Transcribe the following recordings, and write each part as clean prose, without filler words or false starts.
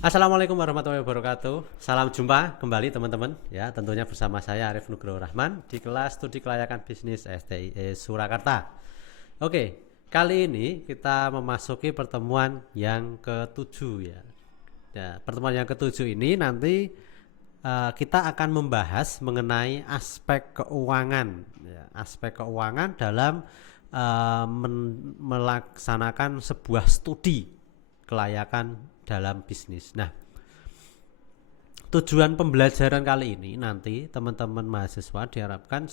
Assalamualaikum warahmatullahi wabarakatuh. Salam jumpa kembali teman-teman. Ya, tentunya bersama saya Arif Nugroho Rahman di kelas studi kelayakan bisnis STIE Surakarta. Oke, kali ini kita memasuki pertemuan yang ketujuh ya. Pertemuan yang ketujuh ini nanti kita akan membahas mengenai aspek keuangan, ya, aspek keuangan dalam melaksanakan sebuah studi kelayakan dalam bisnis. Nah, tujuan pembelajaran kali ini nanti teman-teman mahasiswa diharapkan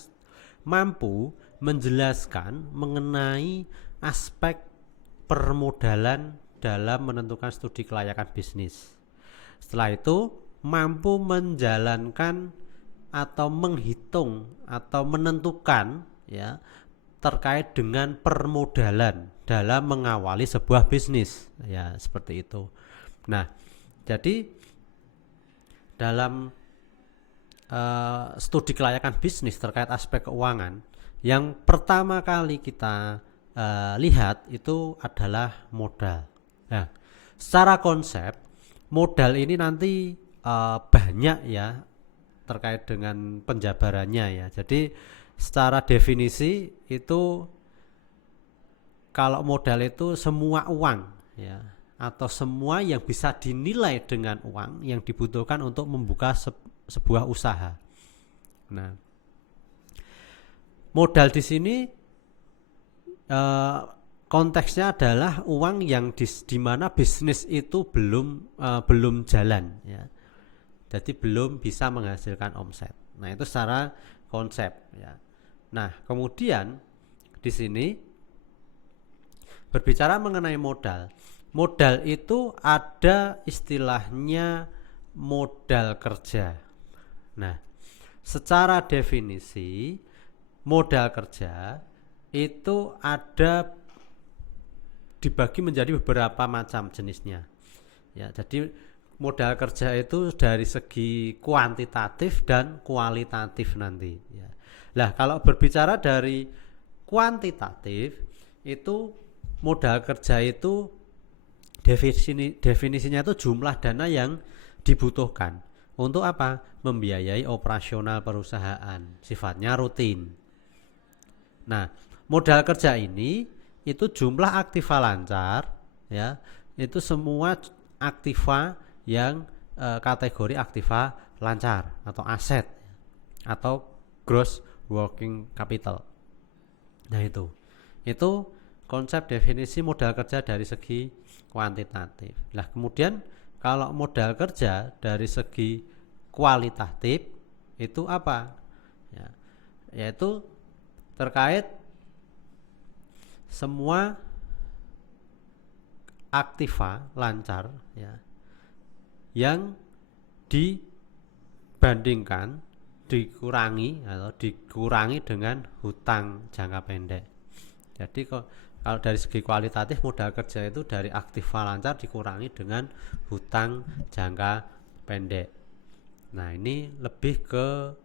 mampu menjelaskan mengenai aspek permodalan dalam menentukan studi kelayakan bisnis. Setelah itu mampu menjalankan atau menghitung atau menentukan ya terkait dengan permodalan dalam mengawali sebuah bisnis ya, seperti itu. Nah, jadi dalam studi kelayakan bisnis terkait aspek keuangan, yang pertama kali kita lihat itu adalah modal. Nah, secara konsep modal ini nanti banyak ya terkait dengan penjabarannya ya. Jadi secara definisi itu kalau modal itu semua uang ya, atau semua yang bisa dinilai dengan uang yang dibutuhkan untuk membuka sebuah usaha. Nah, modal di sini konteksnya adalah uang yang di mana bisnis itu belum jalan ya. Jadi belum bisa menghasilkan omset. Nah, itu secara konsep ya. Nah, kemudian di sini berbicara mengenai modal. Modal itu ada istilahnya modal kerja. Nah, secara definisi modal kerja itu ada dibagi menjadi beberapa macam jenisnya. Ya, jadi modal kerja itu dari segi kuantitatif dan kualitatif nanti. Ya. Nah, kalau berbicara dari kuantitatif itu modal kerja itu definisinya itu jumlah dana yang dibutuhkan untuk apa? Membiayai operasional perusahaan, sifatnya rutin. Nah, modal kerja ini itu jumlah aktiva lancar ya, itu semua aktiva yang kategori aktiva lancar atau aset atau gross working capital. Nah, itu konsep definisi modal kerja dari segi kuantitatif. Nah, kemudian kalau modal kerja dari segi kualitatif itu apa? Ya, yaitu terkait semua aktiva lancar ya, yang dibandingkan dikurangi dengan hutang jangka pendek. Jadi kalau dari segi kualitatif modal kerja itu dari aktiva lancar dikurangi dengan hutang jangka pendek. Nah, ini lebih ke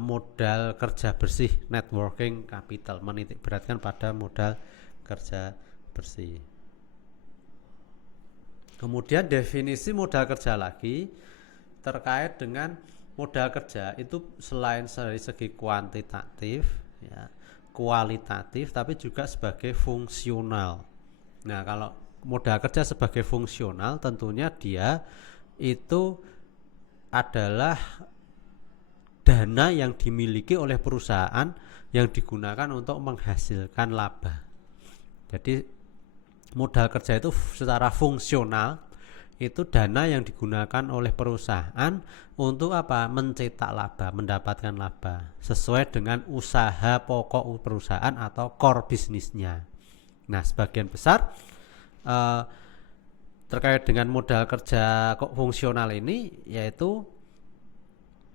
modal kerja bersih, net working capital, menitik beratkan pada modal kerja bersih. Kemudian definisi modal kerja lagi terkait dengan modal kerja itu selain dari segi kuantitatif ya, kualitatif, tapi juga sebagai fungsional. Nah, kalau modal kerja sebagai fungsional tentunya dia itu adalah dana yang dimiliki oleh perusahaan yang digunakan untuk menghasilkan laba. Jadi modal kerja itu secara fungsional itu dana yang digunakan oleh perusahaan untuk apa? Mencetak laba, mendapatkan laba sesuai dengan usaha pokok perusahaan atau core bisnisnya. Nah, sebagian besar terkait dengan modal kerja fungsional ini yaitu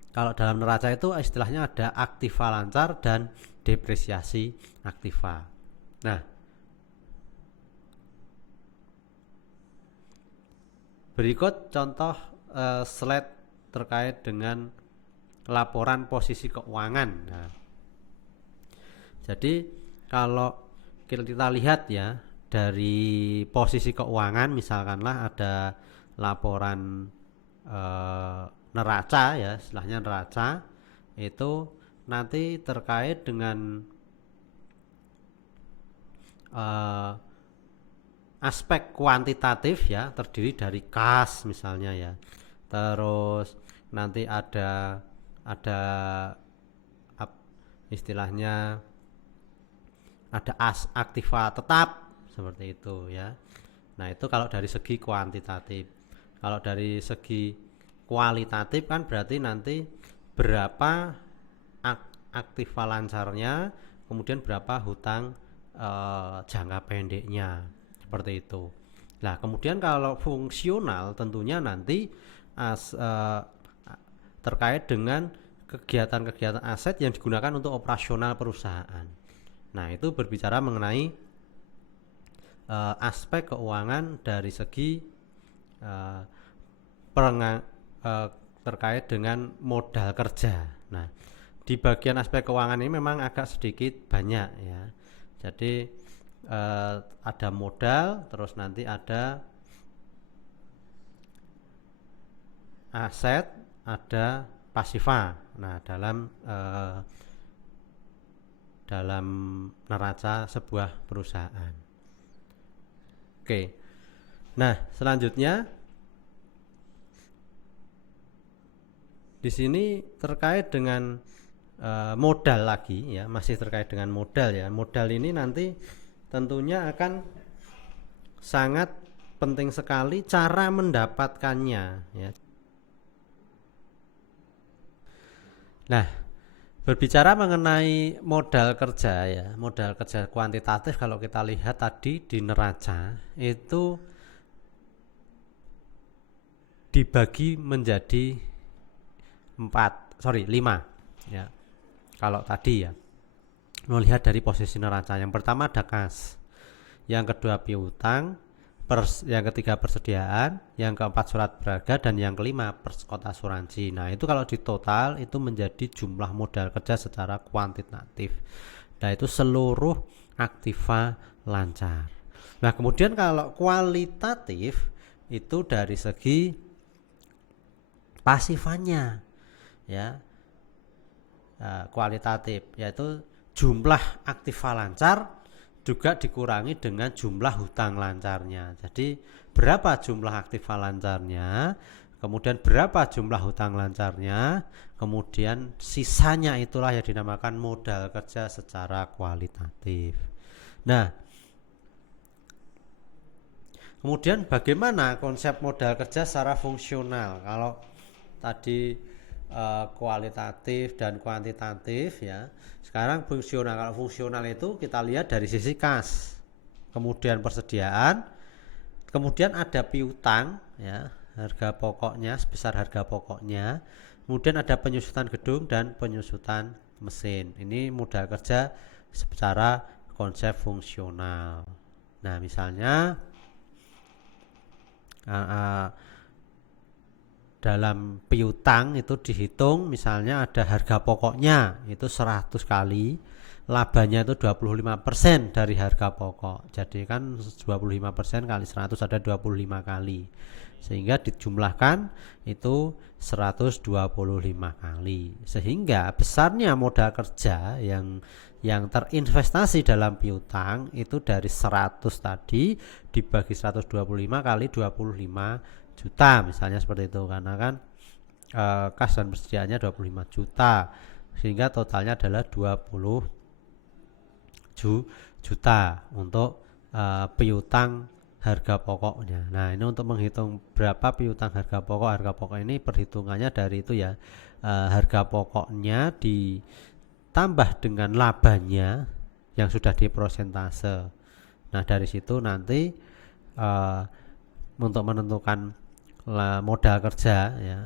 kalau dalam neraca itu istilahnya ada aktiva lancar dan depresiasi aktiva. Nah, berikut contoh slide terkait dengan laporan posisi keuangan. Nah, jadi kalau kita lihat ya dari posisi keuangan, misalkanlah ada laporan neraca ya, istilahnya neraca itu nanti terkait dengan aspek kuantitatif ya, terdiri dari kas misalnya ya. Terus nanti ada istilahnya ada aktiva tetap seperti itu ya. Nah, itu kalau dari segi kuantitatif. Kalau dari segi kualitatif kan berarti nanti berapa aktiva lancarnya, kemudian berapa hutang jangka pendeknya, seperti itu. Nah, kemudian kalau fungsional tentunya nanti terkait dengan kegiatan-kegiatan aset yang digunakan untuk operasional perusahaan. Nah, itu berbicara mengenai aspek keuangan dari segi terkait dengan modal kerja. Nah, di bagian aspek keuangan ini memang agak sedikit banyak ya. Jadi ada modal, terus nanti ada aset, ada pasifa. Nah, dalam neraca sebuah perusahaan. Oke. Nah, selanjutnya di sini terkait dengan modal lagi ya, masih terkait dengan modal ya. Modal ini nanti tentunya akan sangat penting sekali cara mendapatkannya ya. Nah, berbicara mengenai modal kerja ya, modal kerja kuantitatif kalau kita lihat tadi di neraca itu dibagi menjadi 5 ya. Kalau tadi ya melihat dari posisi neraca, yang pertama ada kas, yang kedua piutang, yang ketiga persediaan, yang keempat surat berharga, dan yang kelima persekot asuransi. Nah, itu kalau di total itu menjadi jumlah modal kerja secara kuantitatif. Nah, itu seluruh aktiva lancar. Nah, kemudian kalau kualitatif itu dari segi pasifannya ya, kualitatif yaitu jumlah aktiva lancar juga dikurangi dengan jumlah hutang lancarnya. Jadi berapa jumlah aktiva lancarnya, kemudian berapa jumlah hutang lancarnya, kemudian sisanya itulah yang dinamakan modal kerja secara kualitatif. Nah, kemudian bagaimana konsep modal kerja secara fungsional? Kalau tadi kualitatif dan kuantitatif ya, sekarang fungsional. Kalau fungsional itu kita lihat dari sisi kas, kemudian persediaan, kemudian ada piutang ya, harga pokoknya sebesar harga pokoknya, kemudian ada penyusutan gedung dan penyusutan mesin. Ini modal kerja secara konsep fungsional. Nah, misalnya dalam piutang itu dihitung misalnya ada harga pokoknya itu 100 kali, labanya itu 25% dari harga pokok. Jadi kan 25% kali 100 ada 25 kali. Sehingga dijumlahkan itu 125 kali. Sehingga besarnya modal kerja yang terinvestasi dalam piutang itu dari 100 tadi dibagi 125 kali 25 juta misalnya seperti itu, karena kan kas dan persediaannya 25 juta sehingga totalnya adalah 20 juta untuk piutang harga pokoknya. Nah, ini untuk menghitung berapa piutang harga pokok ini perhitungannya dari itu ya, harga pokoknya ditambah dengan labanya yang sudah diprosentase. Nah, dari situ nanti untuk menentukan modal kerja ya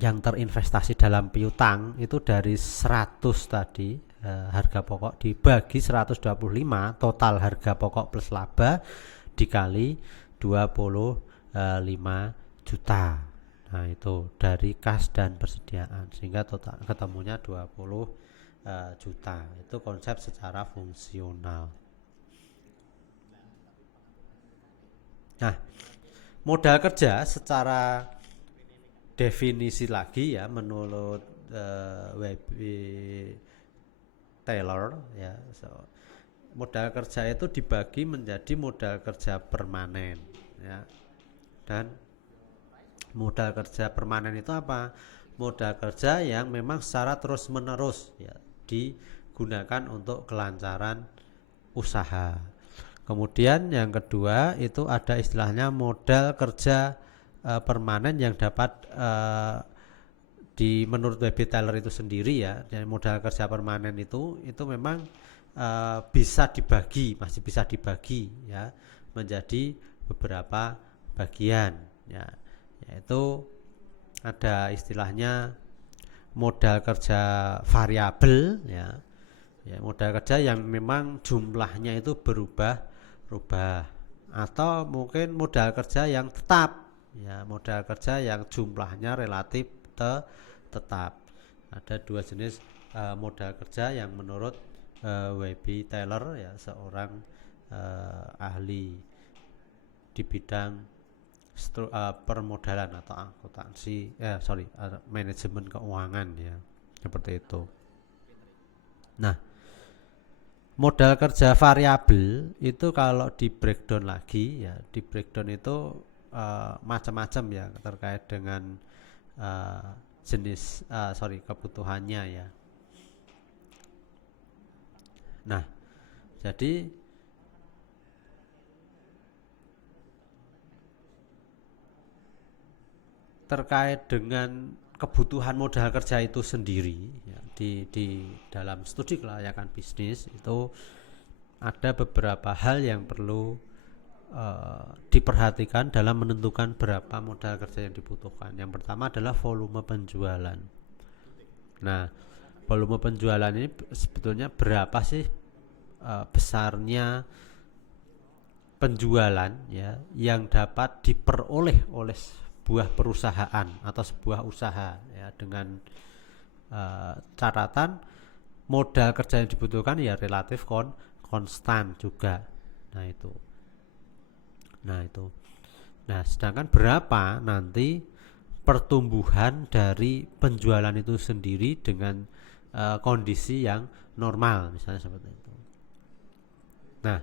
yang terinvestasi dalam piutang itu dari 100 tadi harga pokok dibagi 125 total harga pokok plus laba dikali 25 juta. Nah, itu dari kas dan persediaan sehingga total ketemunya 20 juta. Itu konsep secara fungsional. Nah, Modal kerja secara definisi lagi ya menurut W.B. Taylor ya. Modal kerja itu dibagi menjadi modal kerja permanen ya. Dan modal kerja permanen itu apa? Modal kerja yang memang secara terus-menerus ya digunakan untuk kelancaran usaha. Kemudian yang kedua itu ada istilahnya modal kerja permanen yang dapat di menurut W.B. Taylor itu sendiri ya. Dan modal kerja permanen itu memang bisa dibagi, masih bisa dibagi ya menjadi beberapa bagian ya, yaitu ada istilahnya modal kerja variabel ya, modal kerja yang memang jumlahnya itu berubah atau mungkin modal kerja yang tetap ya, modal kerja yang jumlahnya relatif tetap. Ada dua jenis modal kerja yang menurut W.B. Taylor ya, seorang ahli di bidang permodalan atau akuntansi manajemen keuangan ya, seperti itu. Nah, modal kerja variabel itu kalau di breakdown lagi ya, di breakdown itu macam-macam ya terkait dengan jenis kebutuhannya ya. Nah, jadi terkait dengan kebutuhan modal kerja itu sendiri ya, di dalam studi kelayakan bisnis itu ada beberapa hal yang perlu diperhatikan dalam menentukan berapa modal kerja yang dibutuhkan. Yang pertama adalah volume penjualan. Nah, volume penjualan ini sebetulnya berapa sih besarnya penjualan ya yang dapat diperoleh oleh sebuah perusahaan atau sebuah usaha ya, dengan catatan modal kerja yang dibutuhkan ya relatif konstan juga. Nah, sedangkan berapa nanti pertumbuhan dari penjualan itu sendiri dengan kondisi yang normal misalnya seperti itu. Nah,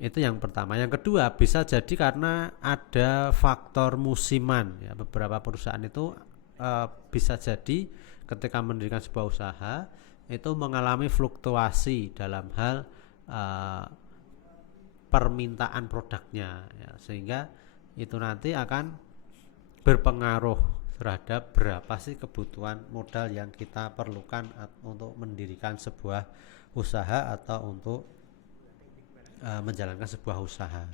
itu yang pertama. Yang kedua bisa jadi karena ada faktor musiman ya. Beberapa perusahaan itu bisa jadi ketika mendirikan sebuah usaha itu mengalami fluktuasi dalam hal permintaan produknya ya, sehingga itu nanti akan berpengaruh terhadap berapa sih kebutuhan modal yang kita perlukan untuk mendirikan sebuah usaha atau untuk menjalankan sebuah usaha.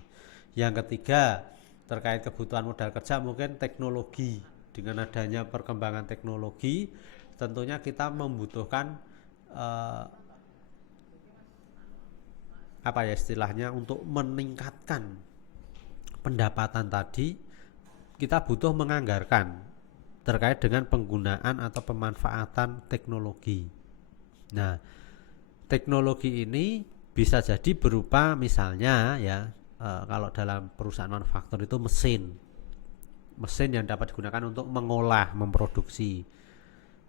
Yang ketiga terkait kebutuhan modal kerja mungkin teknologi. Dengan adanya perkembangan teknologi tentunya kita membutuhkan istilahnya untuk meningkatkan pendapatan tadi, kita butuh menganggarkan terkait dengan penggunaan atau pemanfaatan teknologi. Nah, teknologi ini bisa jadi berupa misalnya ya kalau dalam perusahaan manufaktur itu mesin yang dapat digunakan untuk mengolah, memproduksi.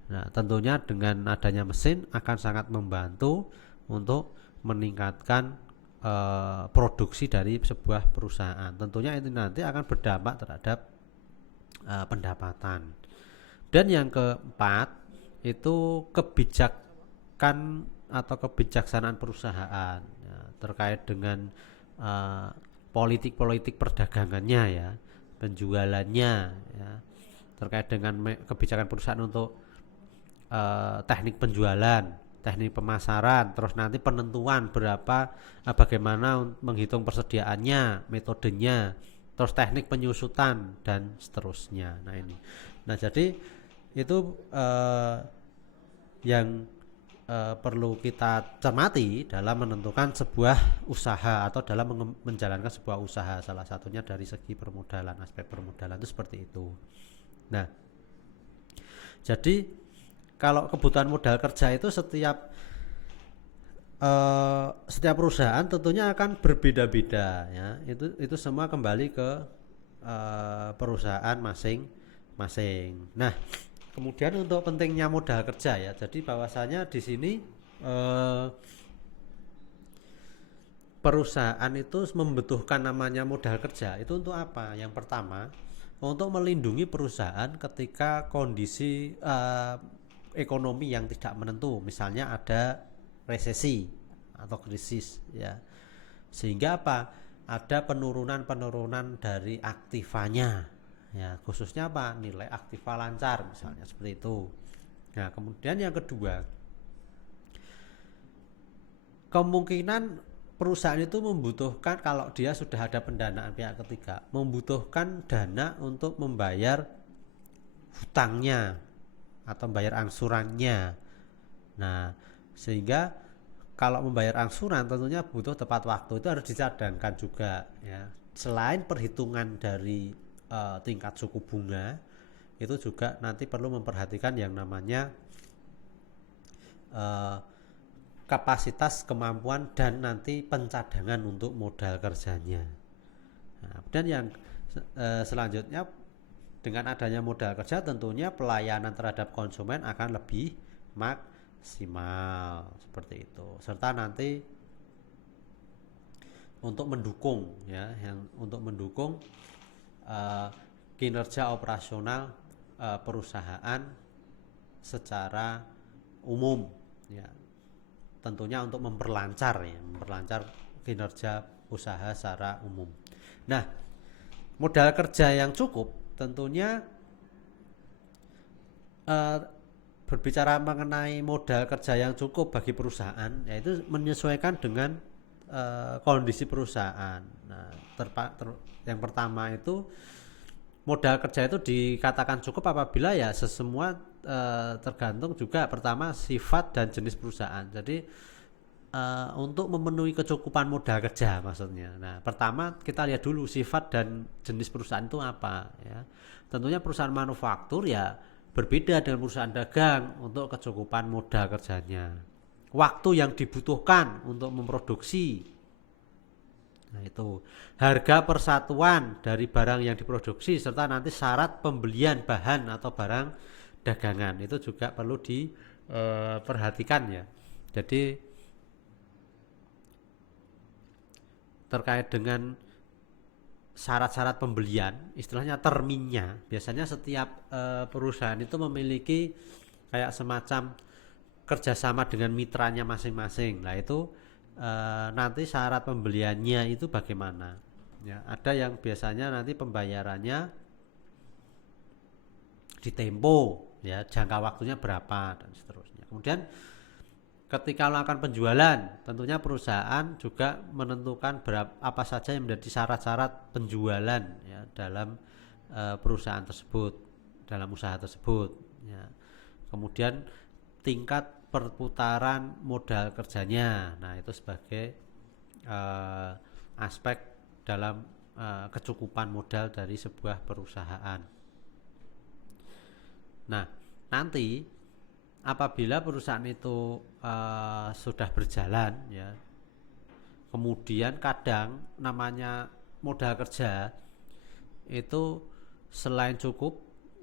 Nah, tentunya dengan adanya mesin akan sangat membantu untuk meningkatkan produksi dari sebuah perusahaan. Tentunya itu nanti akan berdampak terhadap pendapatan. Dan yang keempat itu kebijakan atau kebijaksanaan perusahaan ya, terkait dengan politik perdagangannya ya, penjualannya ya, terkait dengan kebijakan perusahaan untuk teknik penjualan, teknik pemasaran, terus nanti penentuan bagaimana menghitung persediaannya, metodenya, terus teknik penyusutan dan seterusnya. Nah jadi itu yang perlu kita cermati dalam menentukan sebuah usaha atau dalam menjalankan sebuah usaha. Salah satunya dari segi permodalan, aspek permodalan itu seperti itu. Nah, jadi kalau kebutuhan modal kerja itu setiap perusahaan tentunya akan berbeda-beda ya. Itu semua kembali ke perusahaan masing-masing. Nah, kemudian untuk pentingnya modal kerja ya. Jadi bahwasanya di sini perusahaan itu membutuhkan namanya modal kerja itu untuk apa? Yang pertama, untuk melindungi perusahaan ketika kondisi ekonomi yang tidak menentu, misalnya ada resesi atau krisis ya. Sehingga apa? Ada penurunan dari aktivanya ya, khususnya apa? Nilai aktiva lancar misalnya seperti itu. Nah, kemudian yang kedua, kemungkinan perusahaan itu membutuhkan, kalau dia sudah ada pendanaan pihak ketiga, membutuhkan dana untuk membayar hutangnya atau membayar angsurannya. Nah, sehingga kalau membayar angsuran tentunya butuh tepat waktu, itu harus dicadangkan juga ya. Selain perhitungan dari tingkat suku bunga, itu juga nanti perlu memperhatikan yang namanya kapasitas, kemampuan, dan nanti pencadangan untuk modal kerjanya. Nah, dan yang selanjutnya, dengan adanya modal kerja tentunya pelayanan terhadap konsumen akan lebih maksimal seperti itu, serta nanti untuk mendukung ya, yang untuk mendukung kinerja operasional perusahaan secara umum ya, tentunya untuk memperlancar kinerja usaha secara umum. Nah, modal kerja yang cukup tentunya berbicara mengenai modal kerja yang cukup bagi perusahaan, yaitu menyesuaikan dengan kondisi perusahaan. Nah, yang pertama itu modal kerja itu dikatakan cukup apabila ya semua tergantung juga pertama sifat dan jenis perusahaan. Jadi untuk memenuhi kecukupan modal kerja maksudnya. Nah, pertama kita lihat dulu sifat dan jenis perusahaan itu apa ya. Tentunya perusahaan manufaktur ya berbeda dengan perusahaan dagang untuk kecukupan modal kerjanya. Waktu yang dibutuhkan untuk memproduksi. Nah, itu harga persatuan dari barang yang diproduksi serta nanti syarat pembelian bahan atau barang dagangan itu juga perlu diperhatikan ya. Jadi terkait dengan syarat-syarat pembelian, istilahnya terminnya, biasanya setiap perusahaan itu memiliki kayak semacam kerjasama dengan mitranya masing-masing. Nah, itu nanti syarat pembeliannya itu bagaimana ya, ada yang biasanya nanti pembayarannya ditempo ya, jangka waktunya berapa dan seterusnya. Kemudian ketika melakukan penjualan, tentunya perusahaan juga menentukan apa saja yang menjadi syarat-syarat penjualan ya, dalam perusahaan tersebut, dalam usaha tersebut ya. Kemudian tingkat perputaran modal kerjanya, nah itu sebagai aspek dalam kecukupan modal dari sebuah perusahaan. Nah, nanti apabila perusahaan itu sudah berjalan ya, kemudian kadang namanya modal kerja itu selain cukup,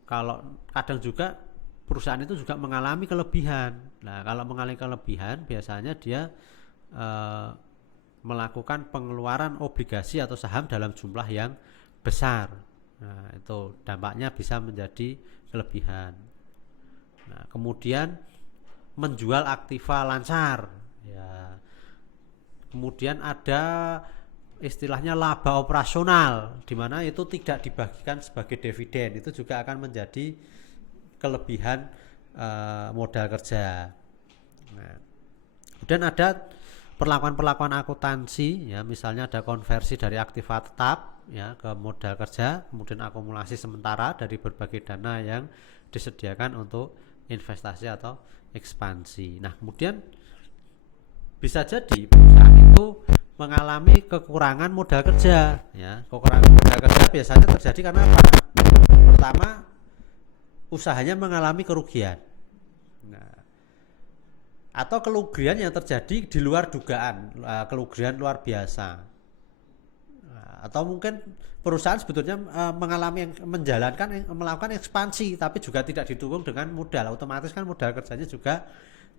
kalau kadang juga perusahaan itu juga mengalami kelebihan. Nah, kalau mengalami kelebihan biasanya dia melakukan pengeluaran obligasi atau saham dalam jumlah yang besar. Nah, itu dampaknya bisa menjadi kelebihan. Nah, kemudian menjual aktiva lancar ya. Kemudian ada istilahnya laba operasional, di mana itu tidak dibagikan sebagai dividen, itu juga akan menjadi kelebihan modal kerja. Nah, kemudian ada perlakuan akuntansi ya, misalnya ada konversi dari aktiva tetap ya ke modal kerja, kemudian akumulasi sementara dari berbagai dana yang disediakan untuk investasi atau ekspansi. Nah, kemudian bisa jadi perusahaan itu mengalami kekurangan modal kerja ya. Kekurangan modal kerja biasanya terjadi karena apa? Pertama, usahanya mengalami kerugian. Nah, atau kerugian yang terjadi di luar dugaan, kerugian luar biasa. Nah, atau mungkin perusahaan sebetulnya melakukan ekspansi tapi juga tidak didukung dengan modal, otomatis kan modal kerjanya juga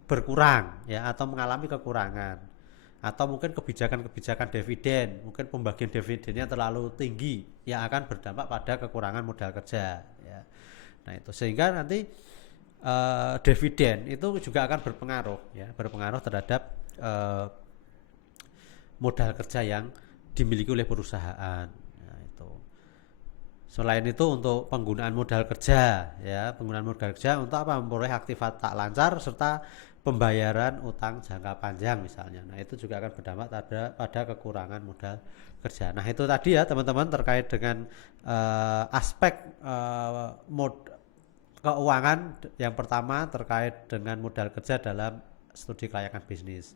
berkurang ya, atau mengalami kekurangan, atau mungkin kebijakan-kebijakan dividen, mungkin pembagian dividennya terlalu tinggi yang akan berdampak pada kekurangan modal kerja ya. Nah itu sehingga nanti dividen itu juga akan berpengaruh terhadap modal kerja yang dimiliki oleh perusahaan. Nah, itu. Selain itu untuk penggunaan modal kerja untuk apa? Memperoleh aktivitas tak lancar serta pembayaran utang jangka panjang misalnya. Nah, itu juga akan berdampak pada kekurangan modal kerja. Nah, itu tadi ya teman-teman terkait dengan aspek keuangan. Yang pertama terkait dengan modal kerja dalam studi kelayakan bisnis.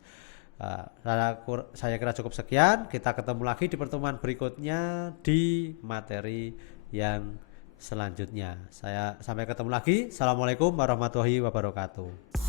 Saya kira cukup sekian. Kita ketemu lagi di pertemuan berikutnya di materi yang selanjutnya. Saya sampai ketemu lagi. Assalamualaikum warahmatullahi wabarakatuh.